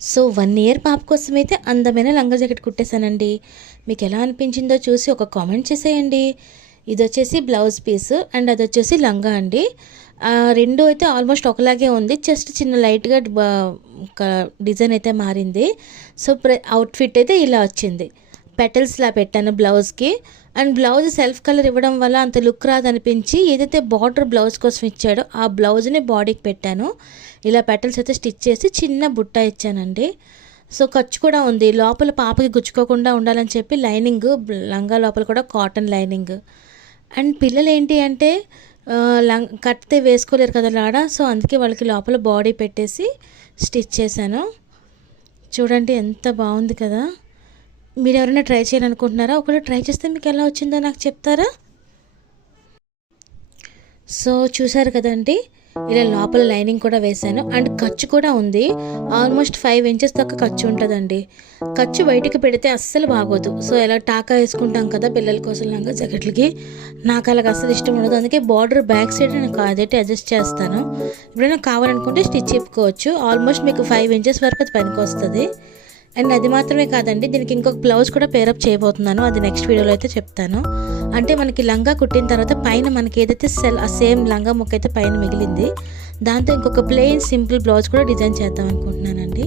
So 1 year పాప కోసమైతే అందమైన లంగా జాకెట్ కుట్టేశానండి. మీకు ఎలా అనిపించిందో చూసి ఒక కామెంట్ చేసేయండి. ఇదొచ్చేసి బ్లౌజ్ పీస్ అండ్ అదొచ్చేసి లంగా అండి. 2 అయితే ఆల్మోస్ట్ ఒకలాగే ఉంది. జస్ట్ చిన్న లైట్‌గా డిజైన్ అయితే మారింది. సో అవుట్‌ఫిట్ అయితే ఇలా వచ్చింది. పెటల్స్‌లా పెట్టాను బ్లౌజ్‌కి. అండ్ బ్లౌజ్ సెల్ఫ్ కలర్ ఇవ్వడం వల్ల అంత లుక్ రాదనిపించి ఏదైతే బార్డర్ బ్లౌజ్ కోసం ఇచ్చాడో ఆ బ్లౌజ్‌ని బాడీకి పెట్టాను. ఇలా పెటల్స్ అయితే స్టిచ్ చేసి చిన్న బుట్ట ఇచ్చానండి. సో ఖర్చు కూడా ఉంది. లోపల పాపకి గుచ్చుకోకుండా ఉండాలని చెప్పి లైనింగ్ లంగా లోపల కూడా కాటన్ లైనింగ్. అండ్ పిల్లలు ఏంటి అంటే కట్టితే వేసుకోలేరు కదా లాడ. సో అందుకే వాళ్ళకి లోపల బాడీ పెట్టేసి స్టిచ్ చేశాను. చూడండి ఎంత బాగుంది కదా. మీరు ఎవరైనా ట్రై చేయాలనుకుంటున్నారా? ఒకవేళ ట్రై చేస్తే మీకు ఎలా వచ్చిందో నాకు చెప్తారా? సో చూసారు కదండి, ఇలా లోపల లైనింగ్ కూడా వేశాను. అండ్ ఖర్చు కూడా ఉంది. ఆల్మోస్ట్ 5 ఇంచెస్ దాకా ఖర్చు ఉంటుందండి. ఖర్చు బయటికి పెడితే అస్సలు బాగోదు. సో ఎలా టాకా వేసుకుంటాం కదా పిల్లల కోసం లంగా జాకెట్లకి, నాకు అలాగ అస్సలు ఇష్టం ఉండదు. అందుకే బార్డర్ బ్యాక్ సైడ్ నేను అదైతే అడ్జస్ట్ చేస్తాను. ఎప్పుడైనా కావాలనుకుంటే స్టిచ్ చెప్పుకోవచ్చు. ఆల్మోస్ట్ మీకు 5 ఇంచెస్ వరకు అది పనికి వస్తుంది. అండ్ అది మాత్రమే కాదండి, దీనికి ఇంకొక బ్లౌజ్ కూడా పేరప్ చేయబోతున్నాను. అది నెక్స్ట్ వీడియోలో అయితే చెప్తాను. అంటే మనకి లంగా కుట్టిన తర్వాత పైన మనకి ఏదైతే సేమ్ లంగా ముక్క అయితే పైన మిగిలింది, దాంతో ఇంకొక ప్లెయిన్ సింపుల్ బ్లౌజ్ కూడా డిజైన్ చేద్దాం అనుకుంటున్నానండి.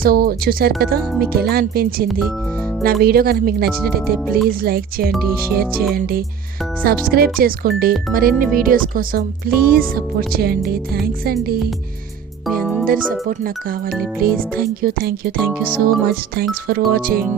సో చూసారు కదా, మీకు ఎలా అనిపించింది? నా వీడియో కనుక మీకు నచ్చినట్టయితే ప్లీజ్ లైక్ చేయండి, షేర్ చేయండి, సబ్స్క్రైబ్ చేసుకోండి. మరిన్ని వీడియోస్ కోసం ప్లీజ్ సపోర్ట్ చేయండి. థ్యాంక్స్ అండి. మీ అందరి సపోర్ట్ నాకు కావాలి please. Thank you so much. Thanks for watching.